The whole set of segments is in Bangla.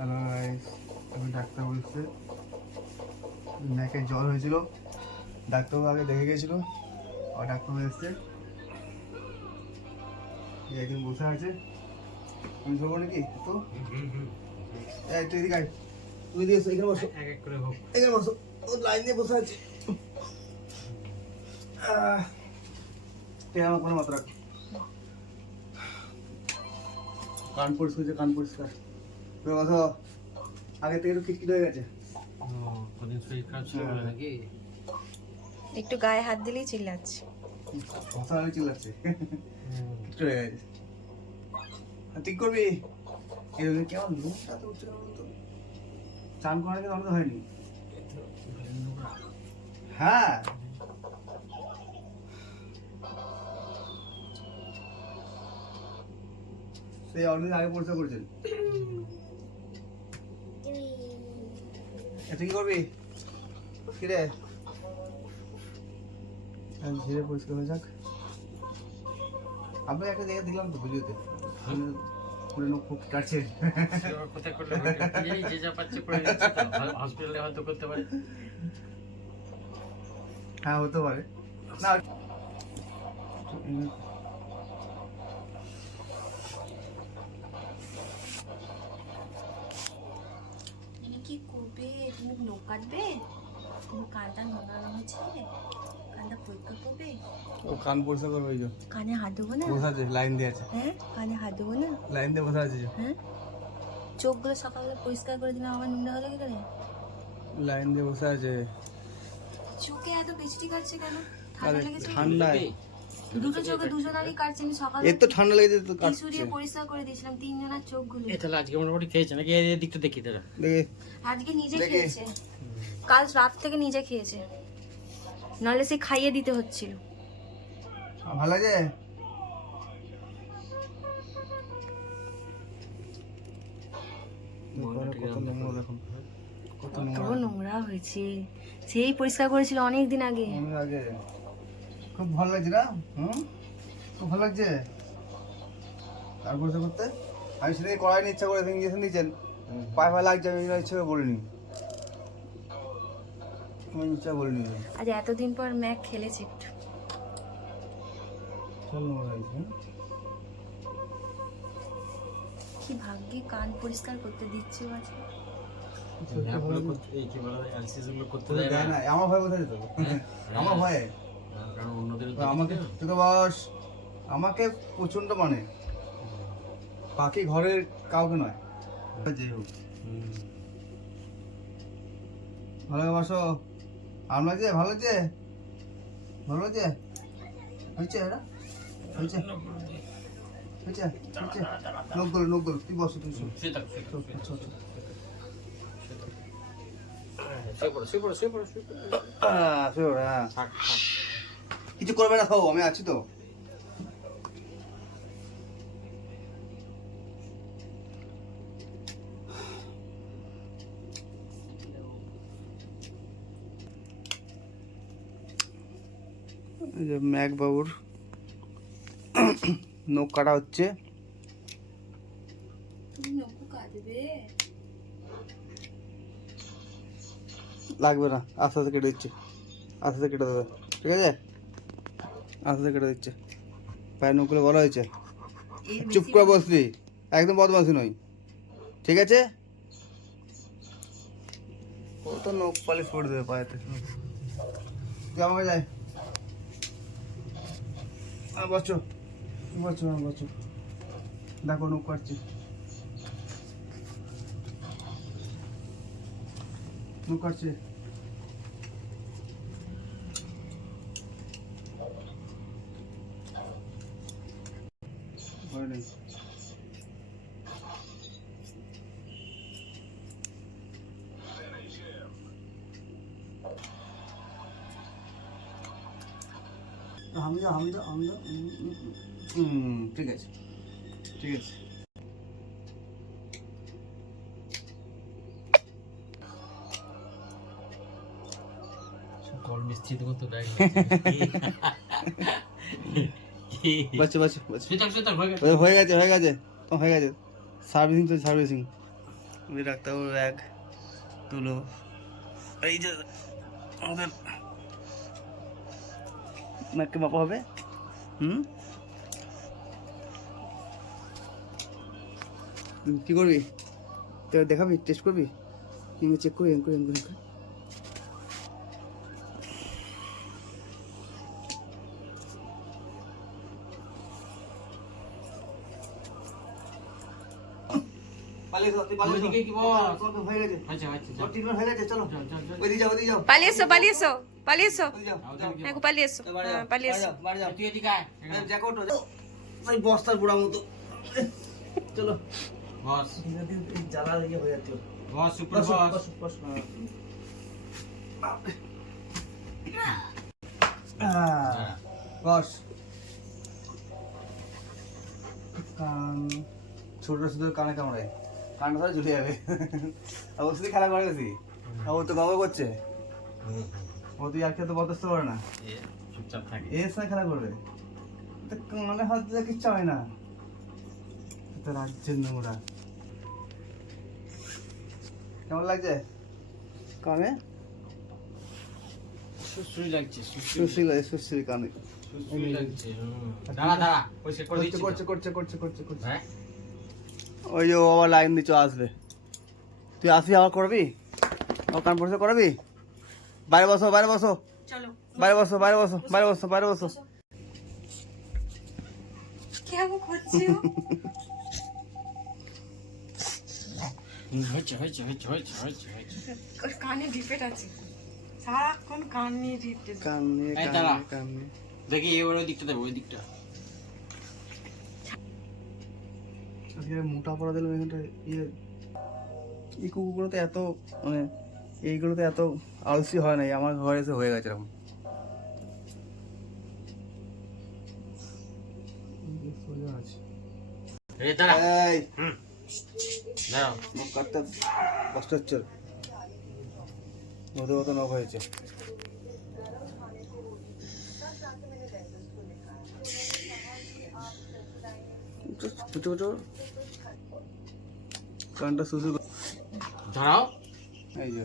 হ্যালো গাইস আমি ডাক্তার বলছে নাকে জ্বর হয়েছিল। ডাক্তারবাবু আগে দেখে গেছিল আর ডাক্তারবাবু এসছে। এই একজন বসে আছে। আমি ধরবো নাকি? তো? এই তুই এদিকে তুই দিয়ে এখানে বসো। এক এক করে হোক। এখানে বসো। ও লাইন দিয়ে বসে আছে। আমার কোনো মাত্রা কান পরিষ্কার কান পরিষ্কার। তুমি আগে থেকে একটু খিটখিট হয়ে গেছে। কদিন শরীর খারাপ ছিল নাকি? একটু গায়ে হাত দিলেই চিল্লাচ্ছে। কথা আমি চিল্লাচ্ছে। খিটখিট হয়ে গেছে। ঠিক করবি? কেমন লোকটা তো উঠছে বলতো চান করা কিন্তু আমাদের হয়নি। হ্যাঁ। সেই অনেকদিন আগে পরিষ্কার করেছেন। এত কি করবি? কিরে ধীরে পরিষ্কার হয়ে যাক। আপনি একটা জায়গায় দেখলাম তো ভিডিওতে। পুরো খুব কাটছেন কোথায় করলে হবে? যে যা পাচ্ছে করে দিচ্ছে তো। হয়- হসপিটালে হয়তো করতে পারে। হ্যাঁ হতে পারে। না তুমি কি তুমি নখ কাটবে? তুমি কানটা নোংরা হয়েছে কানটা পরীক্ষা করবে? ও কান পরিষ্কার করবে কানে হাত দেবো না? বসে আছে লাইন দিয়ে আছে। হ্যাঁ? কানে হাত দেবো না? লাইন দিয়ে বসে আছে হ্যাঁ? চোখগুলো সকালবেলা পরিষ্কার করে দিলাম আমার নোংরা হলো কি করে লাইন দিয়ে বসে আছে। চোখে এত বৃষ্টি কাটছে কেন? ঠান্ডা লেগেছে? ঠান্ডায়। দুটো চোখে দুজনারই কাটছে আমি সকালে এর ঠান্ডা লেগেছে তো কাটছে। দিয়ে পরিষ্কার করে দিয়েছিলাম তিনজনের চোখগুলো এ তাহলে আজকে মোটামুটি খেয়েছে নাকি? এই দিকটা দেখি। তারা আজকে নিজে খেয়েছে। কাল রাত থেকে নিজে খেয়েছে। নাহলে সে খাইয়ে দিতে হচ্ছিল। ভালো লাগে? কত নোংরা হয়েছে। সেই পরিষ্কার করেছিল অনেক দিন আগে আগে। খুব ভালো লাগছে না? হুম? খুব ভালো লাগছে? বসে করতে আমি ইচ্ছা করে ইঞ্জেকশন দিয়েছেন পায়ে পায়ে লাগছে আমি ইচ্ছা করে বলিনি। ইচ্ছা বলিনি। আজ এতদিন পর ম্যাক খেলেছে একটু। চল নোংরা হয়েছে হ্যাঁ? কি ভাগ্যে কান পরিষ্কার করতে দিচ্ছে আজকে। হয়, আমার ভয় কোথায় যেত? আমার ভয়ে। কারণ অন্যদের আমাকে তুই আমাকে প্রচণ্ড মানে বাকি ঘরের কাউকে নয়। যে হোক। ভালো করে বসো আরাম লাগছে? ভালো লাগছে? ভালো লাগছে? হয়েছে এটা? হয়েছে? হয়েছে? হয়েছে? নোক গল তুই বসো তুই। শুয়ে থাক, শুয়ে পড়ো, শুয়ে পড়ো, শুয়ে পড়ো, শুয়ে পড়ো। হ্যাঁ। কিছু করবে না খাও আমি আছি তো। ম্যাক বাবুর নখ কাটা হচ্ছে। লাগবে না আস্তে আস্তে কেটে দিচ্ছে। আস্তে আস্তে কেটে দেবে ঠিক আছে? আস্তে কেটে দিচ্ছে। পায়ের নখগুলো বড় হয়েছে। চুপ করে বসলি একদম বদমাসি নই। ঠিক আছে? ও তো নখ পালিশ করে দেবে পায়েতে তুই আমাকে যাই বসছো হ্যাঁ বসছো দেখো নখ কাটছি। নখ কাটছে। হামজা হামজা হামজা ঠিক আছে। ঠিক আছে। বাচ্চা বাচ্চা হয়ে গেছে। হয়ে গেছে তো হয়ে গেছে। সার্ভিসিং তো সার্ভিসিং। রাখতে হবে ব্যাগ এই যে আমাদের নাককে মাপা হবে? হুম? কি করবি? তুই দেখাবি? টেস্ট করবি? চেক করি এম করি এম করি। পালিয়ে যাও, তুই পালিয়ে এসো হ্যাঁ পালিয়ে এসো পালিয়ে এসো ওই বস্তার বুড়া মতো। চলো। বস। হ্যাঁ। ছোট কানে কামড়ে কানটা ঝুলে যাবে। খেলা করে গেছি তো বাবা করছে। ও তো আর খেতে বদস্ত করে না। চুপচাপ থাকে। এর খেলা করবে। তো কানে হাত দিলে কিচ্ছু হয় না। তো রাজ্যের নোংরা। কেমন লাগছে? কানে? সুশ্রী লাগছে সুশ্রী। সুশ্রী হ্যাঁ? ওই যে ও আবার লাইন দিচ্ছ আসবে। তুই আসবি আবার করবি? ও কান পরিষ্কার করবি? বাইরে বসো বাইরে বসো। চলো বাইরে বসো বাইরে বসো বাইরে বসো বাইরে বসো। কেমন করছে ও? হুম, হয়েছে হয়েছে হয়েছে হয়েছে হয়েছে হয়েছে। কানে ডিপেট আছে। সারাক্ষণ কান নিয়ে ডিপেট কান নিয়ে কান নিয়ে দেখি এবার ওই দিকটা দেবো ওই দিকটা। আজকে মোটা পড়া দিলাম এখানটা ইয়ে এই কুকুরগুলোতে এত মানে এইগুলোতে এত আলসি হয় নাই আমার ঘরে এসে হয়ে গেছে এরকম। ওদের হয়েছে। কানটা ধরাও এই যে।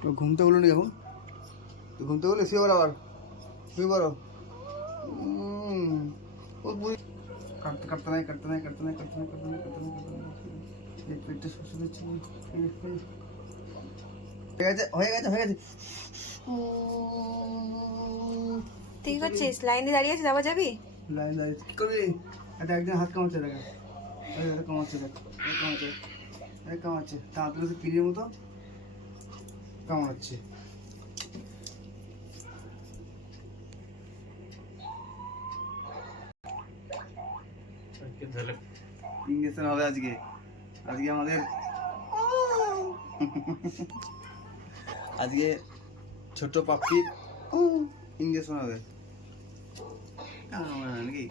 তো ঘুমতে হলো না এখন। ঘুমতে হলে শুয়ে আবার। শুয়ে পড়ো। ও বুড়ি। কাটতে কাটতে নাই কাটতে নাই কাটতে নাই কাটতে নাই কাটতে নাই কাটতে নাই কাটতে নাই। হয়ে গেছে হয়ে গেছে হয়ে গেছে। ঠিক আছে লাইনে দাঁড়িয়ে আছে যাওয়া যাবি? দাঁড়িয়ে করবি? একদিন হাত তাড়াতাড়ি পিড়ির মতো। কামড়াচ্ছে ধরে ইঞ্জেকশন হবে আজকে। আজকে আমাদের আজকে ছোট পাখির ইঞ্জেকশন হবে নাকি?